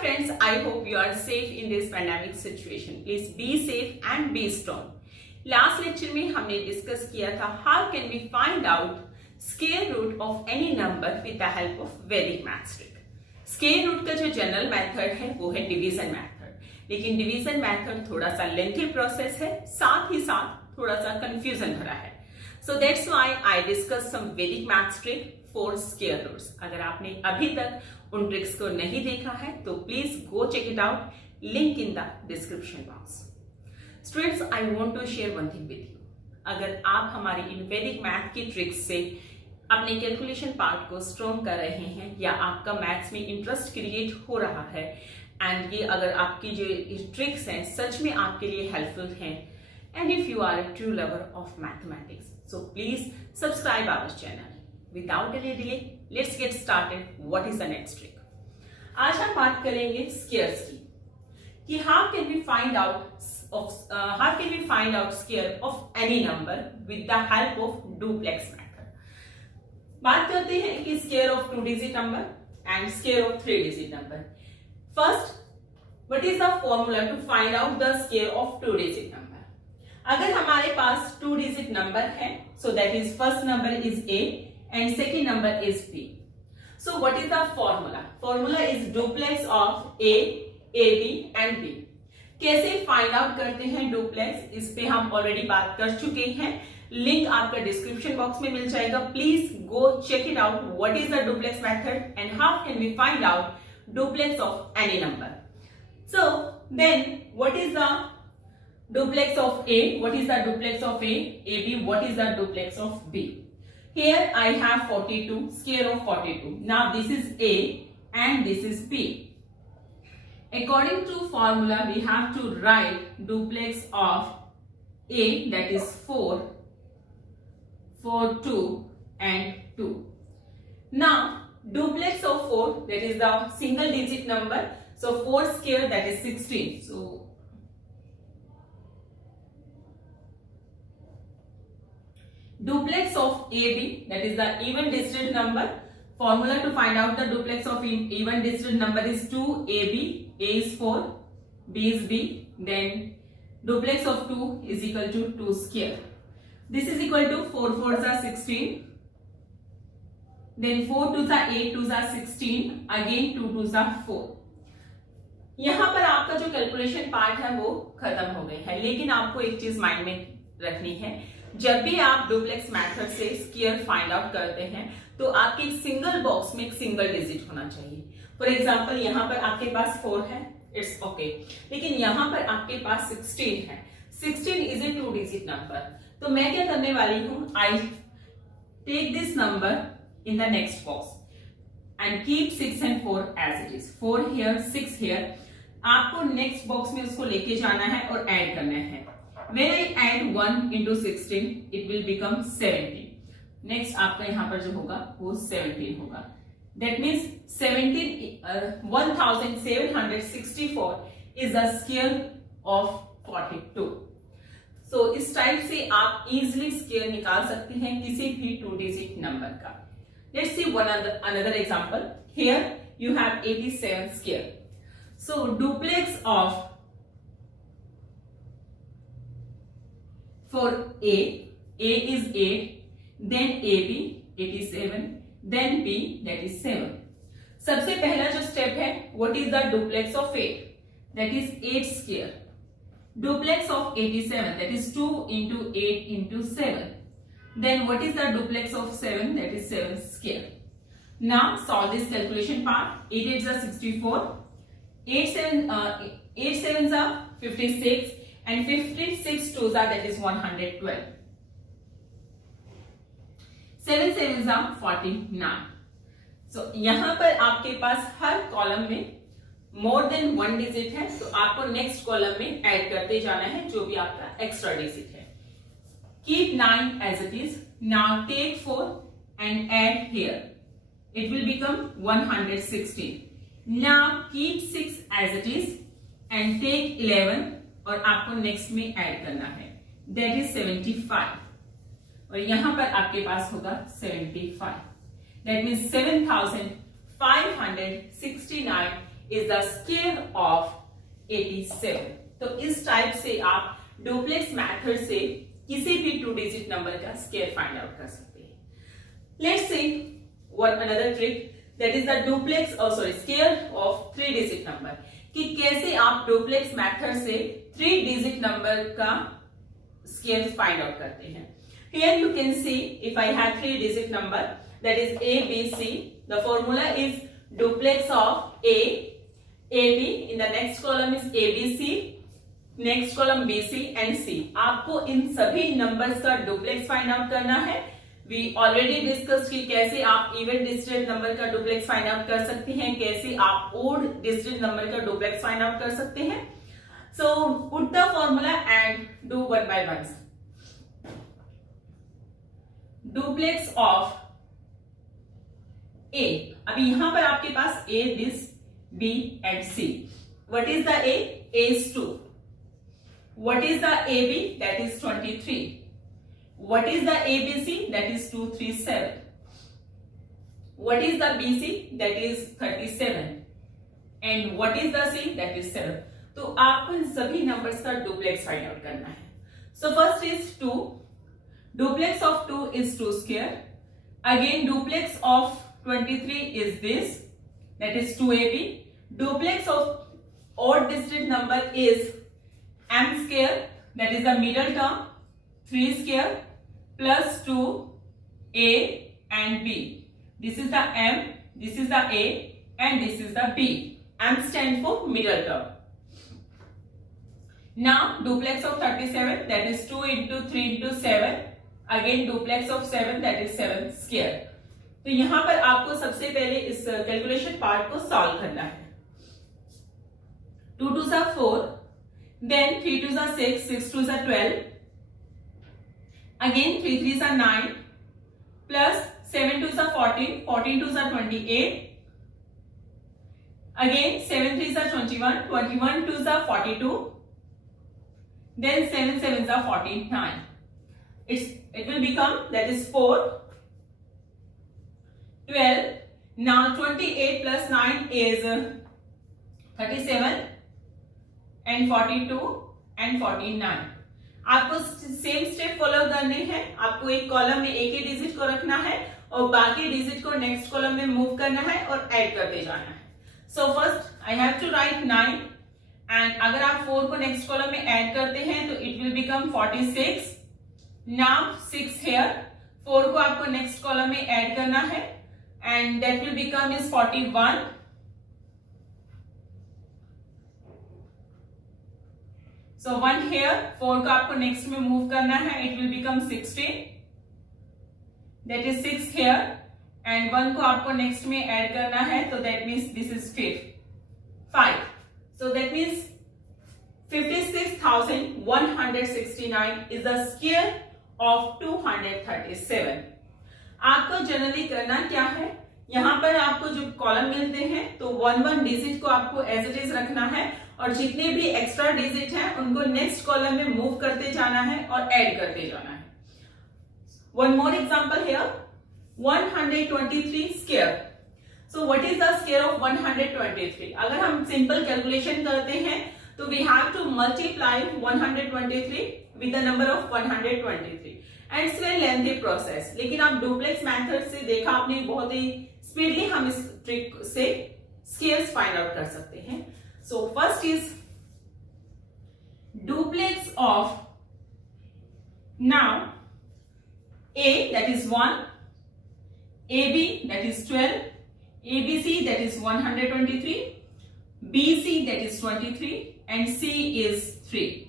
friends, I hope you are safe in this pandemic situation. Please be safe and be strong. Last lecture में हमने discuss किया था how can we find out square root of any number with the help of Vedic maths trick. Square root का जो general method है वो है division method, लेकिन डिवीजन मेथड थोड़ा सा लेंथी प्रोसेस है, साथ ही साथ थोड़ा सा कंफ्यूजन भरा है। So that's why I discuss some Vedic maths trick for square roots. अगर आपने अभी तक उन ट्रिक्स को नहीं देखा है तो please go check it out, link in the description box. Students, I want to share one thing with you. अगर आप हमारी इन वैदिक मैथ की ट्रिक्स से अपने कैलकुलेशन पार्ट को स्ट्रॉन्ग कर रहे हैं या आपका मैथ्स में इंटरेस्ट क्रिएट हो रहा है एंड ये अगर आपकी जो ट्रिक्स हैं सच में आपके लिए हेल्पफुल हैं and if you are a true lover of mathematics, so please subscribe our channel. Without any delay let's get started. What is the next trick? आज हम बात करेंगे स्क्वायर्स की कि how can we find out square of any number with the help of duplex method. बात करते हैं कि square of 2 digit number and square of 3 digit number. First, what is the formula to find out the square of 2 digit number? अगर हमारे पास 2 digit number है, so that is first number is a and second number is b. So what is the formula? Formula is duplex of a, ab and b. कैसे find out करते हैं डुप्लेक्स, इस पे हम ऑलरेडी बात कर चुके हैं। लिंक आपका डिस्क्रिप्शन बॉक्स में मिल जाएगा। Please go check it out. What is the duplex method and how can we find out duplex of any number? So then what is the duplex of a? What is the duplex of a? ab. What is the duplex of b? Here I have 42, square of 42. Now this is a and this is b. According to formula, we have to write duplex of a, that is 4, 4, 2 and 2. Now duplex of 4, that is the single digit number. So 4 square, that is 16. So duplex of AB, that is the even digit number. Formula to find out the duplex of even digit number is 2AB. A is 4, B is B. Then duplex of 2 is equal to 2 square. This is equal to 4 4s are 16. Then 4 2s are 8, 2s are 16. Again 2 2s are 4. यहाँ पर आपका जो calculation part है वो खत्म हो गए है, लेकिन आपको एक चीज माइंड में रखनी है। जब भी आप डुप्लेक्स मेथड से स्क्वायर फाइंड आउट करते हैं तो आपके सिंगल बॉक्स में एक सिंगल डिजिट होना चाहिए। फॉर एग्जांपल यहाँ पर आपके पास 4 है, इट्स ओके, लेकिन यहाँ पर आपके पास 16 है। 16 इज ए 2 डिजिट नंबर। तो मैं क्या करने वाली हूँ, I take this number in the next box and keep 6 and 4 as it is. 4 here, 6 here. आपको नेक्स्ट बॉक्स में उसको लेके जाना है और ऐड करना है। When I add 1 into 16, it will become 17. Next आपका यहाँ पर जो होगा वो 17 होगा। That means 1764 is the square of 42. So इस टाइप से आप easily square निकाल सकते हैं किसी भी 2 digit number का। Let's see another example. Here you have 87 square. So duplex of for A is 8, then AB 87, then B, that is 7. सबसे पहला जो स्टेप है, what is the duplex of 8? That is 8 square. Duplex of 87, that is 2 into 8 into 7. Then what is the duplex of 7? That is 7 square. Now solve this calculation part. 8 8s are 64, 8 7s are 56. And 56 2s are, that is 112. 7 7s are 49. So यहाँ पर आपके पास हर कॉलम में more than 1 डिजिट है, तो आपको next column में ऐड करते जाना है जो भी आपका एक्स्ट्रा डिजिट है। Keep 9 as it is. Now take 4 and add here. It will become 116. Now keep 6 as it is and take 11. और आपको नेक्स्ट में ऐड करना है, दैट इज 75 और यहां पर आपके पास होगा 75। That means 7569 is the square of 87. तो इस टाइप से आप डुप्लेक्स मेथड से किसी भी 2 डिजिट नंबर का स्क्वायर फाइंड आउट कर सकते हैं. Let's see one another trick, that is the duplex square of 3 digit number, कि कैसे आप डुप्लेक्स मेथड से 3 डिजिट नंबर का स्क्वायर फाइंड आउट करते हैं. Here you can see if I have 3 digit number, that is A, B, C. The formula is duplex of A, AB. In the next column is ABC, next column BC and C. आपको इन सभी नंबर्स का duplex find out करना है. We already discussed कि कैसे आप इवन डिजिटेड नंबर का डुप्लेक्स फाइंड आउट कर सकते हैं, कैसे आप ओड डिजिटेड नंबर का डुप्लेक्स फाइंड आउट कर सकते हैं. So put the formula and do one by one. Duplex of A. अभी यहां पर आपके पास A, this B and C. What is the A? A is 2. What is the A B? That is 23. What is the A B C? That is 2, 3, 7. What is the B C? That is 37. And what is the C? That is 7. तो आपको इन सभी नंबर्स का duplex find out करना है. So first is 2. Duplex of 2 is 2 square. Again, duplex of 23 is this, that is 2ab. Duplex of odd digit number is m square, that is the middle term, 3 square plus 2a and b. This is the m, this is the a and this is the b. M stands for middle term. Now duplex of 37, that is 2 into 3 into 7. Again duplex of 7, that is 7 स्क्वायर. तो यहां पर आपको सबसे पहले इस calculation part को सॉल्व करना है. 2 2 सा 4, देन 3 2 सा 6, 6 2 सा 12, अगेन 3 3 सा 9, प्लस 7 2 सा 14, 14 2 सा 28, अगेन 7 3 सा 21, 21 2 सा 42, देन 7 7 सा 49. It will become, that is 4, 12. Now 28 plus 9 is 37 and 42 and 49. आपको सेम स्टेप फॉलो करने हैं. आपको एक कॉलम में एक ही डिजिट को रखना है और बाकी डिजिट को नेक्स्ट कॉलम में मूव करना है और ऐड करते जाना है. So first I have to write 9 and अगर आप 4 को नेक्स्ट कॉलम में ऐड करते हैं तो इट विल बिकम 46. Now 6 here, 4 को आपको नेक्स्ट कॉलम में ऐड करना है and that will become is 41. So 1 here, 4 को आपको नेक्स्ट में मूव करना है, it will become 16. That is 6 here and 1 को आपको नेक्स्ट में ऐड करना है, तो that means this is 5. So that means 56,169 is the square of 237. आपको जनरली करना क्या है, यहां पर आपको जो कॉलम मिलते हैं तो 1 डिजिट को आपको एज इट इज रखना है और जितने भी एक्स्ट्रा डिजिट हैं उनको नेक्स्ट कॉलम में मूव करते जाना है और ऐड करते जाना है. One more example here, 123 square. So what is the square of 123? अगर हम सिंपल कैलकुलेशन करते हैं तो we have to multiply 123 with the number of 123 and it's very lengthy process. लेकिन आप डुप्लेक्स मेथड से देखा आपने, बहुत ही स्पीडली हम इस ट्रिक से स्क्वायर्स फाइंड आउट कर सकते हैं. So first is duplex of, now A, that is 1, AB, that is 12, ABC, that is 123, BC, that is 23, and C is 3.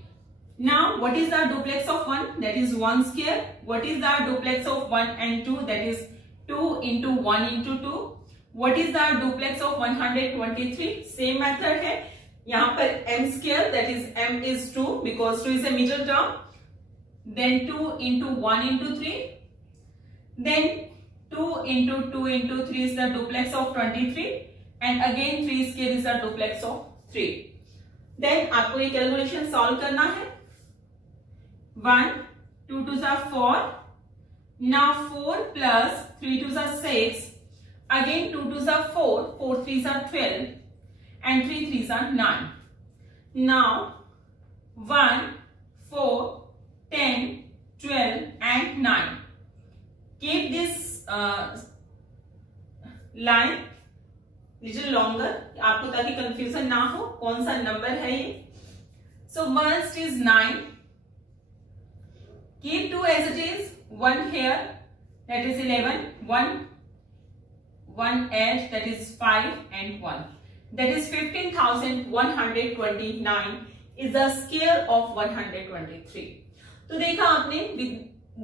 Now what is the duplex of 1? That is 1 square. What is the duplex of 1 and 2? That is 2 into 1 into 2. What is the duplex of 123? Same method है. यहाँ पर m square, that is m is 2 because 2 is a middle term. Then 2 into 1 into 3. Then 2 into 2 into 3 is the duplex of 23. And again 3 square is the duplex of 3. Then आपको ये calculation solve करना है. 1 2 2 are 4. Now 4 plus 3 2 are 6. Again 2 2 are 4. 4 3 are 12. and 3 3s are 9. Now 1, 4, 10, 12 and 9. Keep this line little longer आपको ताकि कंफ्यूजन ना हो कौन सा नंबर है ये. So first is 9. Keep 2 as it is. 1 here, that is 11. 1 edge, that is 5 and 1. That is 15,129 is the square of 123. तो देखा आपने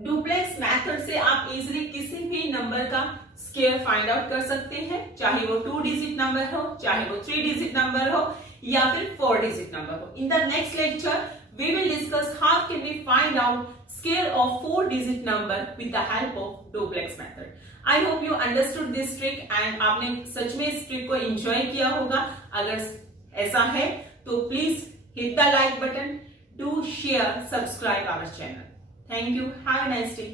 डुप्लेक्स मेथड से आप इजीली किसी भी नंबर का स्क्वायर फाइंड आउट कर सकते हैं, चाहे वो 2 डिजिट नंबर हो, चाहे वो 3 डिजिट नंबर हो या फिर 4 डिजिट नंबर हो. इन the next lecture we will discuss how can we find out square of 4 digit number with the help of duplex method. I hope you understood this trick and आपने सच में इस ट्रिक को एंजॉय किया होगा. अगर ऐसा है तो please hit the like button, do share, subscribe our channel. Thank you. Have a nice day.